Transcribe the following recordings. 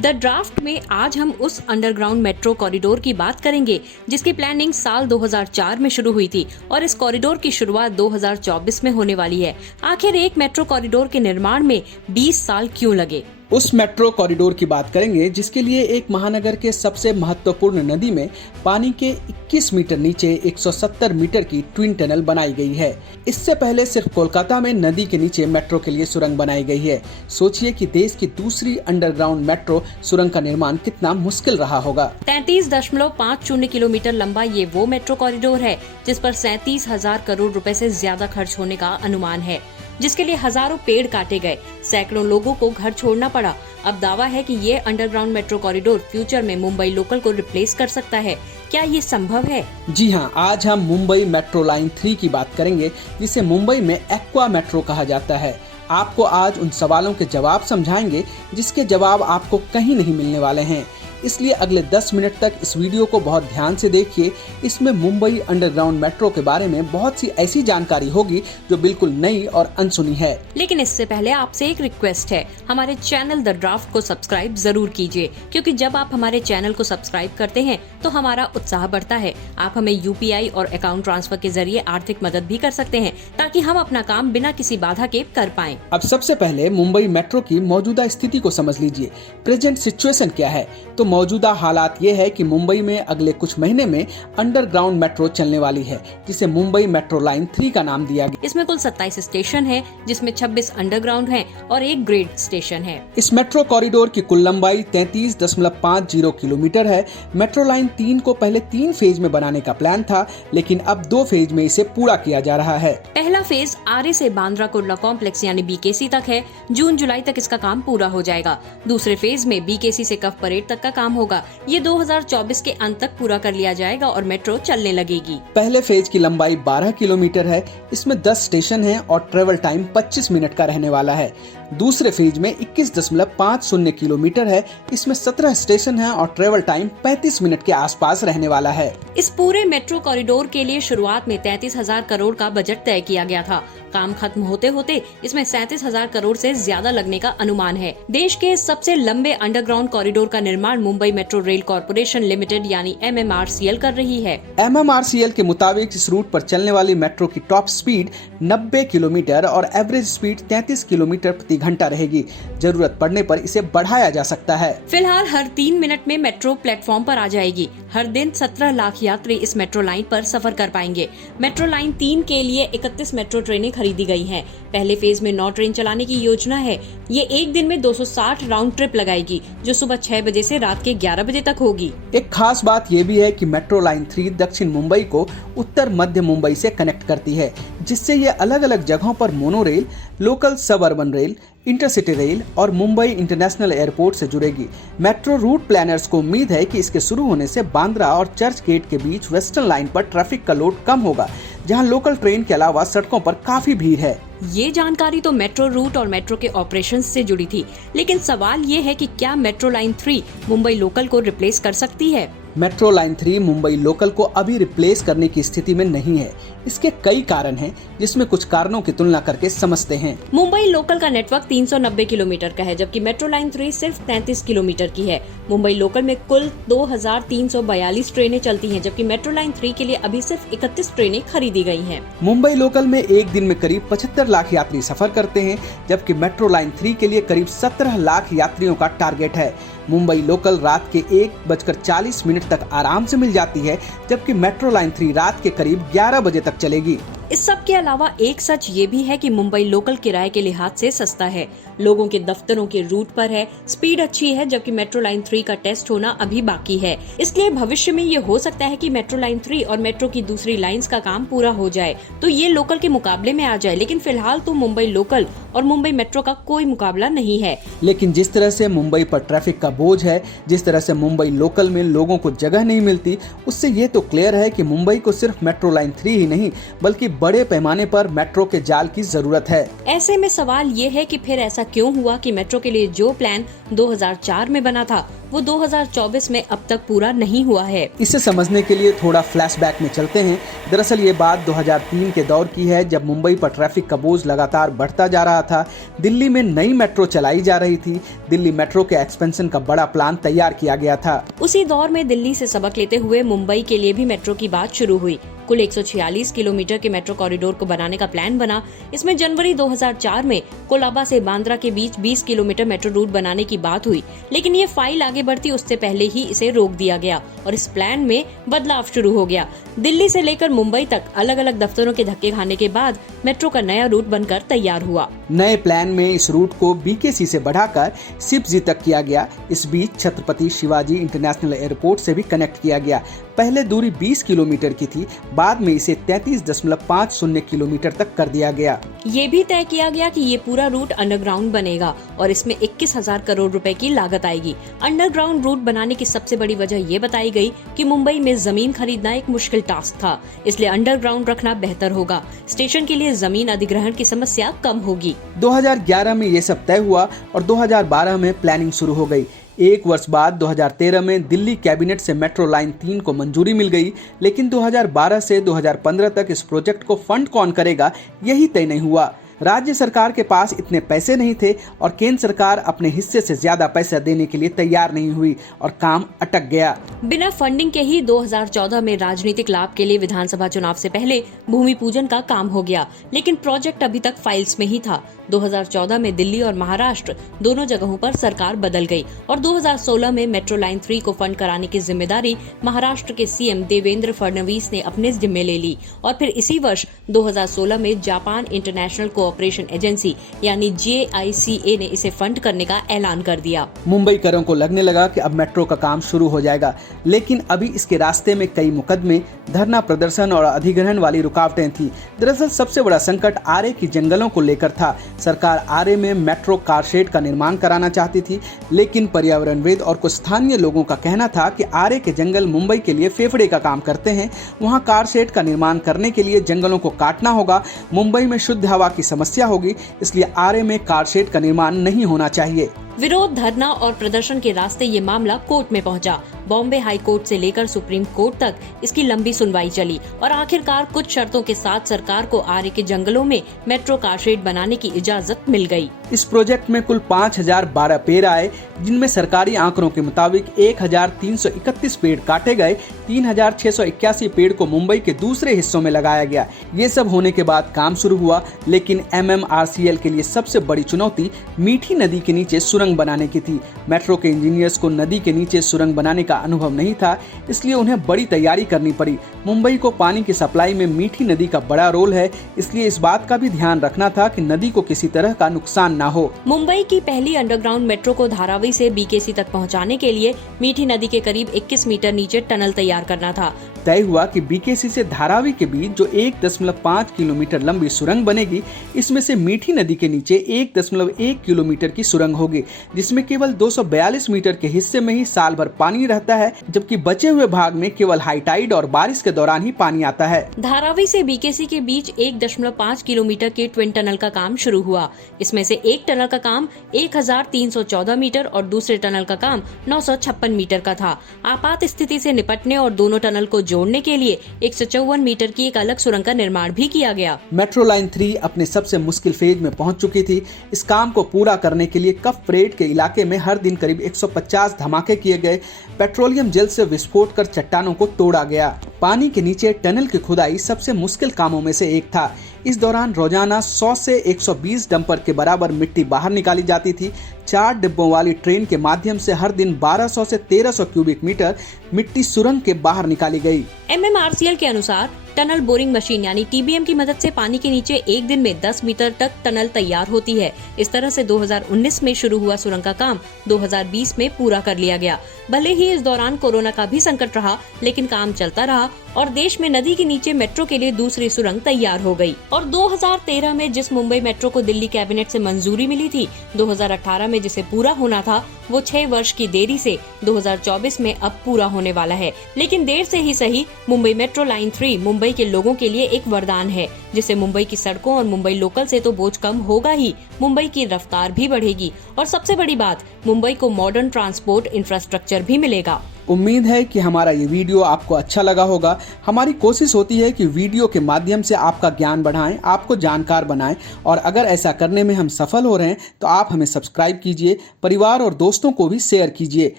The draft में आज हम उस अंडरग्राउंड मेट्रो कॉरिडोर की बात करेंगे जिसकी प्लानिंग साल 2004 में शुरू हुई थी और इस कॉरिडोर की शुरुआत 2024 में होने वाली है। आखिर एक मेट्रो कॉरिडोर के निर्माण में 20 साल क्यों लगे? उस मेट्रो कॉरिडोर की बात करेंगे जिसके लिए एक महानगर के सबसे महत्वपूर्ण नदी में पानी के 21 मीटर नीचे 170 मीटर की ट्विन टनल बनाई गई है। इससे पहले सिर्फ कोलकाता में नदी के नीचे मेट्रो के लिए सुरंग बनाई गई है। सोचिए कि देश की दूसरी अंडरग्राउंड मेट्रो सुरंग का निर्माण कितना मुश्किल रहा होगा। 33.50 किलोमीटर लंबा ये वो मेट्रो कॉरिडोर है जिस पर 37,000 करोड़ रुपए से ज्यादा खर्च होने का अनुमान है, जिसके लिए हजारों पेड़ काटे गए, सैकड़ों लोगों को घर छोड़ना पड़ा। अब दावा है कि ये अंडरग्राउंड मेट्रो कॉरिडोर फ्यूचर में मुंबई लोकल को रिप्लेस कर सकता है। क्या ये संभव है? जी हाँ, आज हम मुंबई मेट्रो लाइन 3 की बात करेंगे जिसे मुंबई में एक्वा मेट्रो कहा जाता है। आपको आज उन सवालों के जवाब समझाएंगे जिसके जवाब आपको कहीं नहीं मिलने वाले हैं, इसलिए अगले 10 मिनट तक इस वीडियो को बहुत ध्यान से देखिए। इसमें मुंबई अंडरग्राउंड मेट्रो के बारे में बहुत सी ऐसी जानकारी होगी जो बिल्कुल नई और अनसुनी है। लेकिन इससे पहले आपसे एक रिक्वेस्ट है, हमारे चैनल द ड्राफ्ट को सब्सक्राइब जरूर कीजिए, क्योंकि जब आप हमारे चैनल को सब्सक्राइब करते हैं तो हमारा उत्साह बढ़ता है। आप हमें UPI और अकाउंट ट्रांसफर के जरिए आर्थिक मदद भी कर सकते हैं ताकि हम अपना काम बिना किसी बाधा के कर पाएं। अब सबसे पहले मुंबई मेट्रो की मौजूदा स्थिति को समझ लीजिए। प्रेजेंट सिचुएशन क्या है? तो मौजूदा हालात ये है कि मुंबई में अगले कुछ महीने में अंडरग्राउंड मेट्रो चलने वाली है जिसे मुंबई मेट्रो लाइन 3 का नाम दिया गया। इसमें कुल 27 स्टेशन है जिसमें 26 अंडरग्राउंड हैं और एक ग्रेड स्टेशन है। इस मेट्रो कॉरिडोर की कुल लंबाई 33.50 किलोमीटर है। मेट्रो लाइन 3 को पहले 3 फेज में बनाने का प्लान था, लेकिन अब 2 फेज में इसे पूरा किया जा रहा है। पहला फेज आरे से बांद्रा कुर्ला कॉम्प्लेक्स यानी BKC तक है। जून जुलाई तक इसका काम पूरा हो जाएगा। दूसरे फेज में BKC से कफ परेड तक का काम होगा। ये 2024 के अंत तक पूरा कर लिया जाएगा और मेट्रो चलने लगेगी। पहले फेज की लंबाई 12 किलोमीटर है। इसमें 10 स्टेशन हैं और ट्रेवल टाइम 25 मिनट का रहने वाला है। दूसरे फेज में 21.50 किलोमीटर है। इसमें 17 स्टेशन हैं और ट्रेवल टाइम 35 मिनट के आसपास रहने वाला है। इस पूरे मेट्रो कॉरिडोर के लिए शुरुआत में 33,000 करोड़ का बजट तय किया गया था। काम खत्म होते होते इसमें 37,000 करोड़ से ज्यादा लगने का अनुमान है। देश के सबसे लंबे अंडरग्राउंड कॉरिडोर का निर्माण Mumbai metro rail corporation limited यानी MMRCL कर रही है। MMRCL के मुताबिक इस रूट पर चलने वाली मेट्रो की टॉप स्पीड 90 किलोमीटर और एवरेज स्पीड 33 किलोमीटर प्रति घंटा रहेगी। जरूरत पड़ने पर इसे बढ़ाया जा सकता है। फिलहाल हर 3 मिनट में मेट्रो प्लेटफॉर्म पर आ जाएगी। हर दिन 17 लाख यात्री इस मेट्रो लाइन पर सफर कर पाएंगे। मेट्रो लाइन 3 के लिए 31 मेट्रो ट्रेनें खरीदी गई हैं। पहले फेज में 9 ट्रेन चलाने की योजना है। ये एक दिन में 260 राउंड ट्रिप लगाएगी, जो सुबह 6 बजे से रात के 11 बजे तक होगी। एक खास बात ये भी है कि मेट्रो लाइन 3 दक्षिण मुंबई को उत्तर मध्य मुंबई से कनेक्ट करती है, जिससे ये अलग अलग जगहों पर मोनो रेल, लोकल सब अर्बन रेल, इंटरसिटी रेल और मुंबई इंटरनेशनल एयरपोर्ट से जुड़ेगी। मेट्रो रूट प्लानर्स को उम्मीद है कि इसके शुरू होने से बांद्रा और चर्च गेट के बीच वेस्टर्न लाइन पर ट्रैफिक का लोड कम होगा, जहां लोकल ट्रेन के अलावा सड़कों पर काफी भीड़ है। ये जानकारी तो मेट्रो रूट और मेट्रो के ऑपरेशंस से जुड़ी थी, लेकिन सवाल ये है कि क्या मेट्रो लाइन 3 मुंबई लोकल को रिप्लेस कर सकती है? मेट्रो लाइन 3 मुंबई लोकल को अभी रिप्लेस करने की स्थिति में नहीं है। इसके कई कारण हैं, जिसमें कुछ कारणों की तुलना करके समझते हैं। मुंबई लोकल का नेटवर्क 390 किलोमीटर का है, जबकि मेट्रो लाइन 3 सिर्फ 33 किलोमीटर की है। मुंबई लोकल में कुल 2342 ट्रेनें चलती हैं, जबकि मेट्रो लाइन 3 के लिए अभी सिर्फ 31 ट्रेनें खरीदी गई हैं। मुंबई लोकल में एक दिन में करीब 75 लाख यात्री सफर करते हैं, जबकि मेट्रो लाइन 3 के लिए करीब 17 लाख यात्रियों का टारगेट है। मुंबई लोकल रात के 1:40 तक आराम से मिल जाती है, जबकि मेट्रो लाइन 3 रात के करीब 11 बजे तक चलेगी। इस सब के अलावा एक सच ये भी है कि मुंबई लोकल किराए के लिहाज से सस्ता है, लोगों के दफ्तरों के रूट पर है, स्पीड अच्छी है, जबकि मेट्रो लाइन 3 का टेस्ट होना अभी बाकी है। इसलिए भविष्य में ये हो सकता है कि मेट्रो लाइन 3 और मेट्रो की दूसरी लाइंस का काम पूरा हो जाए तो ये लोकल के मुकाबले में आ जाए, लेकिन फिलहाल तो मुंबई लोकल और मुंबई मेट्रो का कोई मुकाबला नहीं है। लेकिन जिस तरह से मुंबई पर ट्रैफिक का बोझ है, जिस तरह से मुंबई लोकल में लोगों को जगह नहीं मिलती, उससे ये तो क्लियर है कि मुंबई को सिर्फ मेट्रो लाइन 3 ही नहीं बल्कि बड़े पैमाने पर मेट्रो के जाल की जरूरत है। ऐसे में सवाल ये है कि फिर ऐसा क्यों हुआ कि मेट्रो के लिए जो प्लान 2004 में बना था वो 2024 में अब तक पूरा नहीं हुआ है। इसे समझने के लिए थोड़ा फ्लैशबैक में चलते हैं। दरअसल ये बात 2003 के दौर की है, जब मुंबई पर ट्रैफिक का बोझ लगातार बढ़ता जा रहा था। दिल्ली में नई मेट्रो चलाई जा रही थी। दिल्ली मेट्रो के एक्सपेंशन का बड़ा प्लान तैयार किया गया था। उसी दौर में दिल्ली से सबक लेते हुए मुंबई के लिए भी मेट्रो की बात शुरू हुई। कुल 146 किलोमीटर के मेट्रो कॉरिडोर को बनाने का प्लान बना। इसमें जनवरी 2004 में कोलाबा से बांद्रा के बीच 20 किलोमीटर मेट्रो रूट बनाने की बात हुई, लेकिन ये फाइल आगे बढ़ती उससे पहले ही इसे रोक दिया गया और इस प्लान में बदलाव शुरू हो गया। दिल्ली से लेकर मुंबई तक अलग अलग दफ्तरों के धक्के खाने के बाद मेट्रो का नया रूट बनकर तैयार हुआ। नए प्लान में इस रूट को बीकेसी से बढ़ाकर सिपजी तक किया गया। इस बीच छत्रपति शिवाजी इंटरनेशनल एयरपोर्ट से भी कनेक्ट किया गया। पहले दूरी 20 किलोमीटर की थी, बाद में इसे 33.50 किलोमीटर तक कर दिया गया। ये भी तय किया गया कि ये पूरा रूट अंडरग्राउंड बनेगा और इसमें 21,000 करोड़ रुपए की लागत आएगी। अंडरग्राउंड रूट बनाने की सबसे बड़ी वजह ये बताई गई कि मुंबई में जमीन खरीदना एक मुश्किल टास्क था, इसलिए अंडरग्राउंड रखना बेहतर होगा। स्टेशन के लिए जमीन अधिग्रहण की समस्या कम होगी। 2011 में ये सब तय हुआ और 2012 में प्लानिंग शुरू हो गई। एक वर्ष बाद 2013 में दिल्ली कैबिनेट से मेट्रो लाइन 3 को मंजूरी मिल गई, लेकिन 2012 से 2015 तक इस प्रोजेक्ट को फंड कौन करेगा यही तय नहीं हुआ। राज्य सरकार के पास इतने पैसे नहीं थे और केंद्र सरकार अपने हिस्से से ज्यादा पैसा देने के लिए तैयार नहीं हुई और काम अटक गया। बिना फंडिंग के ही 2014 में राजनीतिक लाभ के लिए विधानसभा चुनाव से पहले भूमि पूजन का काम हो गया, लेकिन प्रोजेक्ट अभी तक फाइल्स में ही था। 2014 में दिल्ली और महाराष्ट्र दोनों जगहों पर सरकार बदल गई और 2016 में मेट्रो लाइन 3 को फंड कराने की जिम्मेदारी महाराष्ट्र के सीएम देवेंद्र फडणवीस ने अपने जिम्मे ले ली और फिर इसी वर्ष 2016 में जापान इंटरनेशनल कोऑपरेशन एजेंसी यानी JICA ने इसे फंड करने का ऐलान कर दिया। मुंबईकरों को लगने लगा कि अब मेट्रो का काम शुरू हो जाएगा, लेकिन अभी इसके रास्ते में कई मुकदमे, धरना प्रदर्शन और अधिग्रहण वाली रुकावटें थी। दरअसल सबसे बड़ा संकट आरे की जंगलों को लेकर था। सरकार आरे में मेट्रो कारशेड का निर्माण कराना चाहती थी, लेकिन पर्यावरणविद और कुछ स्थानीय लोगों का कहना था कि आरे के जंगल मुंबई के लिए फेफड़े का काम करते हैं। वहां कारशेड का निर्माण करने के लिए जंगलों को काटना होगा। मुंबई में शुद्ध हवा की समस्या होगी, इसलिए आरे में कारशेड का निर्माण नहीं होना चाहिए। विरोध, धरना और प्रदर्शन के रास्ते ये मामला कोर्ट में पहुंचा। बॉम्बे हाई कोर्ट से लेकर सुप्रीम कोर्ट तक इसकी लंबी सुनवाई चली और आखिरकार कुछ शर्तों के साथ सरकार को आरे के जंगलों में मेट्रो कारशेड बनाने की इजाजत मिल गई। इस प्रोजेक्ट में कुल 5012 पेड़ आए, जिनमें सरकारी आंकड़ों के मुताबिक 1331 पेड़ काटे गए। 3681 पेड़ को मुंबई के दूसरे हिस्सों में लगाया गया। ये सब होने के बाद काम शुरू हुआ, लेकिन MMRCL के लिए सबसे बड़ी चुनौती मीठी नदी के नीचे सुरंग बनाने की थी। मेट्रो के इंजीनियर्स को नदी के नीचे सुरंग बनाने का अनुभव नहीं था, इसलिए उन्हें बड़ी तैयारी करनी पड़ी। मुंबई को पानी की सप्लाई में मीठी नदी का बड़ा रोल है, इसलिए इस बात का भी ध्यान रखना था कि नदी को किसी तरह का नुकसान ना हो। मुंबई की पहली अंडरग्राउंड मेट्रो को धारावी से BKC तक पहुंचाने के लिए मीठी नदी के करीब 21 मीटर नीचे टनल तैयार करना था। तय हुआ कि BKC से धारावी के बीच जो 1.5 किलोमीटर लंबी सुरंग बनेगी, इसमें से मीठी नदी के नीचे 1.1 किलोमीटर की सुरंग होगी, जिसमें केवल 242 मीटर के हिस्से में ही साल भर पानी रहता है, जबकि बचे हुए भाग में केवल हाई टाइड और बारिश के दौरान ही पानी आता है। धारावी से BKC के बीच 1.5 किलोमीटर के ट्विन टनल का काम शुरू हुआ। इसमें से एक टनल का काम 1314 मीटर और दूसरे टनल का काम 956 मीटर का था। आपात स्थिति से निपटने और दोनों टनल को जोड़ने के लिए 154 मीटर की एक अलग सुरंग का निर्माण भी किया गया। मेट्रो लाइन 3 अपने सबसे मुश्किल फेज में पहुंच चुकी थी। इस काम को पूरा करने के लिए कफ परेड के इलाके में हर दिन करीब 150 धमाके किए गए। पेट्रोलियम जेल से विस्फोट कर चट्टानों को तोड़ा गया। पानी के नीचे टनल की खुदाई सबसे मुश्किल कामों में से एक था। इस दौरान रोजाना 100 से 120 डंपर के बराबर मिट्टी बाहर निकाली जाती थी। 4 डिब्बों वाली ट्रेन के माध्यम से हर दिन 1200 से 1300 क्यूबिक मीटर मिट्टी सुरंग के बाहर निकाली गई। MMRCL के अनुसार टनल बोरिंग मशीन यानी TBM की मदद से पानी के नीचे एक दिन में 10 मीटर तक टनल तैयार होती है। इस तरह से 2019 में शुरू हुआ सुरंग का काम 2020 में पूरा कर लिया गया। भले ही इस दौरान कोरोना का भी संकट रहा, लेकिन काम चलता रहा और देश में नदी के नीचे मेट्रो के लिए दूसरी सुरंग तैयार हो गई। और 2013 में जिस मुंबई मेट्रो को दिल्ली कैबिनेट से मंजूरी मिली थी, 2018 में जिसे पूरा होना था वो 6 वर्ष की देरी से 2024 में अब पूरा होने वाला है। लेकिन देर से ही सही, मुंबई मेट्रो लाइन 3 मुंबई के लोगों के लिए एक वरदान है, जिससे मुंबई की सड़कों और मुंबई लोकल से तो बोझ कम होगा ही, मुंबई की रफ्तार भी बढ़ेगी और सबसे बड़ी बात, मुंबई को मॉडर्न ट्रांसपोर्ट इंफ्रास्ट्रक्चर भी मिलेगा। उम्मीद है कि हमारा ये वीडियो आपको अच्छा लगा होगा। हमारी कोशिश होती है कि वीडियो के माध्यम से आपका ज्ञान बढ़ाएं, आपको जानकार बनाएं, और अगर ऐसा करने में हम सफल हो रहे हैं तो आप हमें सब्सक्राइब कीजिए, परिवार और दोस्तों को भी शेयर कीजिए।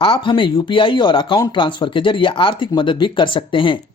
आप हमें UPI और अकाउंट ट्रांसफर के जरिए आर्थिक मदद भी कर सकते हैं।